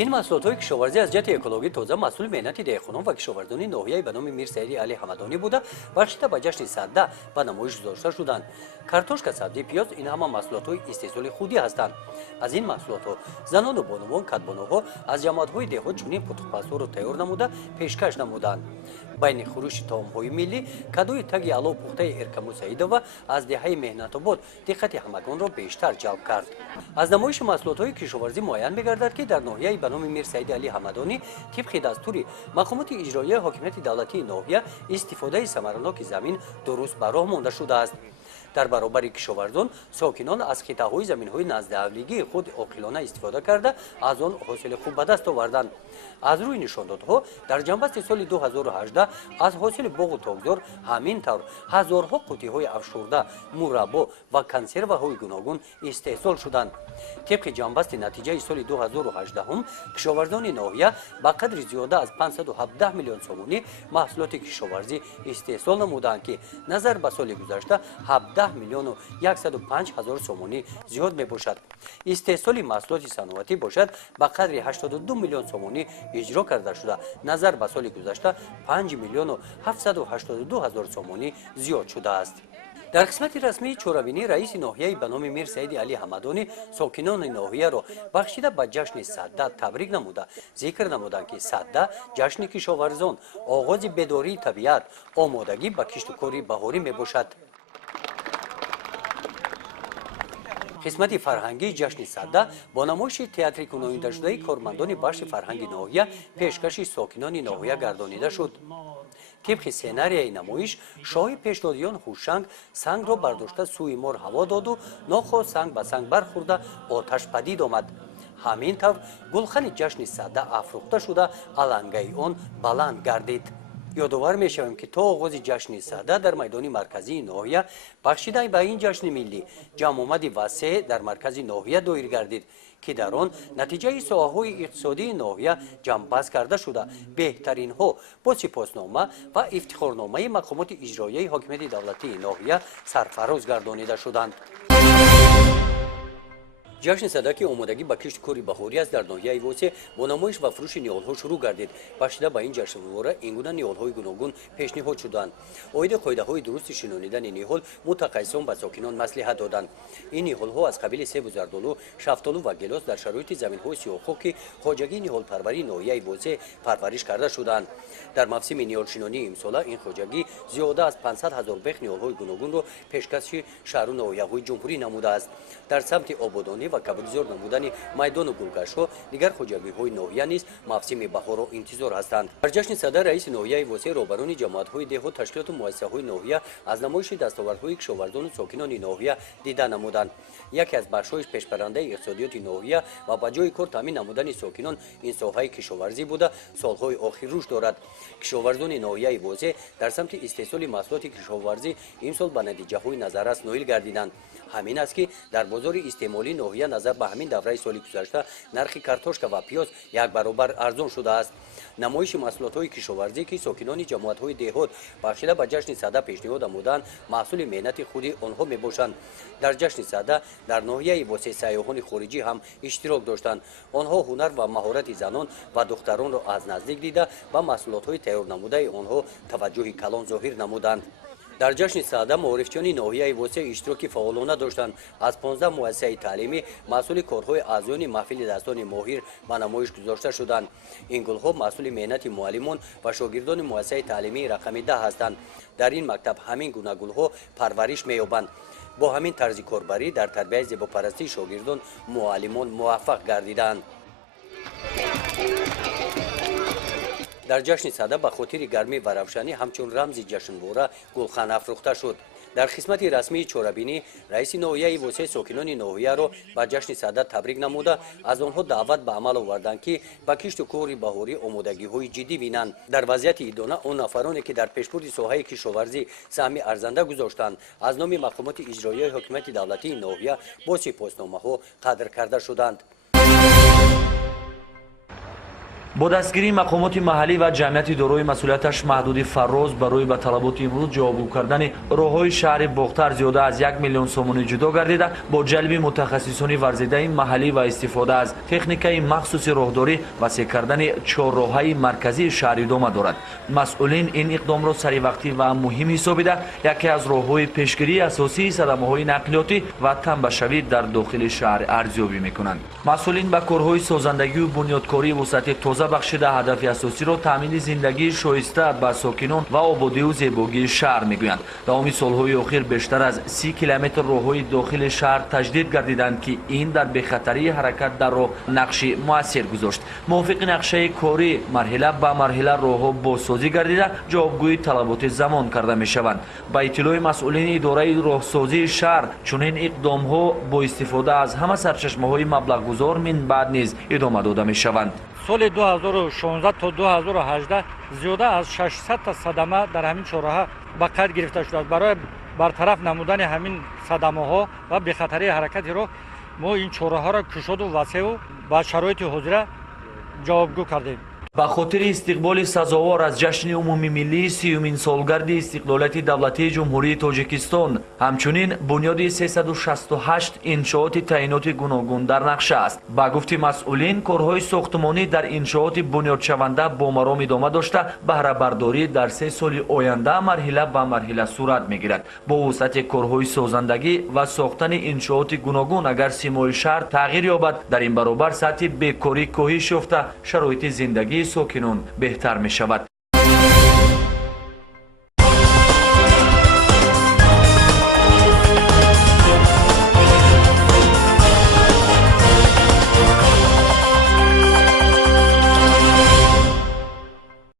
این محصولات کشاورزی از جهت اکولوژی تازه مسئول مهنت دهقانان و کشاورزان ناحیه به نام میر سعید علی حمدانی بوده بخشیده به جشن سده و نمایش گذاشته شدند. کارتوشکا، سبزی، پیاز این همه محصولات استحصال خودی هستند. از این محصولات زنان و بانوان کدبانوها از جماعت‌های دهات چنین پخت‌وپزها را تیار نموده پیشکش نمودند. بین خروش طعام‌های ملی کدوی تگ علو پخته ارکم سعیدова از دهه مهنت‌آباد دقت همگان را بیشتر جلب کرد. از نمایش محصولات کشاورزی معین می‌گردد که در ناحیه به نام میر سعید علی حمدانی طبق دستور مقامات اجرایی حاکمیت دولتی ناحیه استفاده ثمرناک زمین درست به راه مانده شده است. در برابر کشاورزان ساکنان از خطه‌های زمین‌های نزد اهلیگی خود عاقلانه استفاده کرده از آن حاصل خوب به دست آوردند. از روی نشاندادها در جنبست سال 2018 از حاصل باغ و تاکزار همین طور هزارها قوطی‌های افشرده، مربا و کنسروهای گوناگون استحصال شدند. طبق جنبست نتیجه سال 2018 کشاورزان ناحیه به قدر زیاده از 517 میلیون سومونی محصولات کشاورزی استحصال نمودند که نظر به سال گذشته 17 میلیون و 105 هزار سومونی زیاد می باشد. استحصال محصولات صنعتی باشد به قدر 82 میلیون سومونی اجرا کرده شده نظر به سال گذشته 5 میلیون و 782 هزار سومونی زیاد شده است. در قسمت رسمی چورابینی رئیس ناحیه به نام میر سعید علی حمدانی ساکنان ناحیه را بخشیده به جشن سده تبریک نموده ذکر نمودند که سده جشن کشاورزان آغاز بیداری طبیعت آمادگی به کشت و کاری بهاری می باشد. قسمت فرهنگی جشن سده با نمایش تئاتری کننده شده کارمندان بخش فرهنگی ناحیه پیشکش ساکنان ناحیه گردانیده شد. طبق سناریوی نمایش شاه پیشدادیان هوشنگ سنگ را برداشته سوی مار هوا داد و ناخواست سنگ به سنگ برخورده آتش پدید آمد. همین طور گلخن جشن سده افروخته شده علنگه آن بلند گردید. یادآور می‌شویم که تا آغاز جشن سده در میدان مرکزی ناحیه بخشیده به این جشن ملی جمع آمد وسیع در مرکز ناحیه دایر گردید که در آن نتیجه ساحه‌های اقتصادی ناحیه جمع‌بست کرده شده بهترین ها با سپاسنامه و افتخارنامه مقامات اجرایی حاکمیت دولتی ناحیه سرفراز گردانیده شدند. جشن سده که آمادگی به کشت کاری بهاری است در ناحیه واسه با نمایش و فروش نیالها شروع گردید. بخشیده به این جشنواره اینگونه نیالهای گوناگون پیشنهاد شدند. عاید قاعده‌های درست شنانیدن نیال متخصصان به ساکنان مصلحت دادند. این نیالها از قبیل سیب و زردآلو، شفتالو و گیلاس در شرایط زمین‌های سیاه‌خاک خواجگی نیال پروری ناحیه واسه پرورش کرده شدند. در موسم نیال شنانی امسال این خواجگی زیاده از 500 هزار بیخ نیالهای گوناگون را پیشکش شهر و ناحیه‌های جمهوری نموده است. در سمت آبادانی و کبریزور نمودن میدان و گلگشها دیگر خواجگی‌های ناحیه نیز موسم بهار را انتظار هستند. در جشن سده رئیس ناحیه واسه روبران جماعت‌های دهات تشکیلات و مؤسسه‌های ناحیه از نمایش دستاوردهای کشاورزان و ساکنان ناحیه دیده نمودند. یکی از بخش‌های پیشبرنده اقتصادیات ناحیه و با جای کار تامین نمودن ساکنان این ساحه کشاورزی بوده سال‌های اخیر رشد دارد. کشاورزان ناحیه واسه در سمت استحصال محصولات کشاورزی امسال به نتیجه‌های نظررس نائل گردیدند. همین است که در بازار استعمالی ناحیه نظر به همین دوره سال گذشته نرخ کارتوشکا و پیاز یک برابر ارزان شده است. نمایش محصولات کشاورزی که ساکنان جماعت‌های دهات بخشیده به جشن سده پیشنهاد نمودند محصول مهنت خود آنها میباشند. در جشن سده در ناحیه واسه سیاحان خارجی هم اشتراک داشتند. آنها هنر و مهارت زنان و دختران را از نزدیک دیده و محصولات تیار نموده آنها توجه کلان ظاهر نمودند. در جشن سده معارفچیان ناحیه واسه اشتراک فعالانه داشتند. از 15 مؤسسه تعلیمی مسئول کارهای اعضایان محفل دستان ماهر به نمایش گذاشته شدند. این گلها مسئول مهنت معلمان و شاگردان مؤسسه تعلیمی رقم 10 هستند. در این مکتب همین گونه گلها پرورش می‌یابند. با همین طرز کاربری در تربیت زیباپرستی شاگردان معلمان موفق گردیدند. در جشن سده به خاطر گرمی و روشنی همچون رمز جشنواره گلخن افروخته شد. در قسمت رسمی چورابینی رئیس ناحیه واسه ساکنان ناحیه را به جشن سده تبریک نموده از آنها دعوت به عمل آوردند که به کشت و کار بهاری آمادگی‌های جدی بینند. در وضعیت ادانه آن نفرانی که در پیشبرد ساحه کشاورزی سهم ارزنده گذاشتند از نام مقامات اجرایی حاکمیت دولتی ناحیه با سپاسنامه‌ها قدر کرده شدند. با دستگیری مقامات محلی و جمعیت دارای مسئولیتش محدود فراز برای به طلبات امروز جوابگو کردن راههای شهر باختر زیاده از 1 میلیون سومانی جدا گردیده با جلب متخصصان ورزیده محلی و استفاده از تکنیک مخصوص راهداری وسیع کردن چهارراههای مرکزی شهر ادامه دارد. مسئولین این اقدام را سریع و مهم حسابیده یکی از راههای پیشگیری اساسی صدمه‌های نقلیاتی و تنبشوی در داخل شهر ارزیابی می‌کنند. مسئولین به کارهای سازندگی و بنیادکاری وسعت تازه بخشیده هدف اساسی را تامین زندگی شایسته به ساکنان و آبادی و زیبایی شهر می‌گویند. تمام سال‌های اخیر بیشتر از 30 کیلومتر راههای داخل شهر تجدید گردیدند که این در بخطری حرکت در راه نقش مؤثر گذاشت. موافق نقشه کاری مرحله به مرحله راهها بازسازی گردیده جوابگوی طلبات زمان کرده می‌شوند. با اطلاع مسئولین اداره راهسازی شهر چنین اقدام‌ها با استفاده از همه سرچشمه‌های مبلغ‌گذار من بعد نیز ادامه داده می‌شوند. سال 2016 تا 2018 زیاده از 600 تا صدمه در همین چهارراه به قید گرفته شده است. برای برطرف نمودن همین صدمه‌ها و بخطری حرکت را ما این چهارراه را کشاد و وسیع و با شرایط حاضره جوابگو کردیم. به خاطر استقبال سزاوار از جشن عمومی ملی 30مین سالگرد استقلالیت دولتی جمهوری تاجیکستان همچنین بنیاد 368 انشاءات تعیینات گوناگون در نقشه است. با گفت مسئولین کارهای ساختمانی در انشاءات بنیاد شونده با مرام ادامه داشته بهره برداری در 3 سال آینده مرحله به مرحله صورت میگیرد. با وسعت کارهای سازندگی و ساختن انشاءات گوناگون اگر سیمای شهر تغییر یابد در این برابر سطح بیکاری کاهش یافته شرایط زندگی ساکنان بهتر می شود.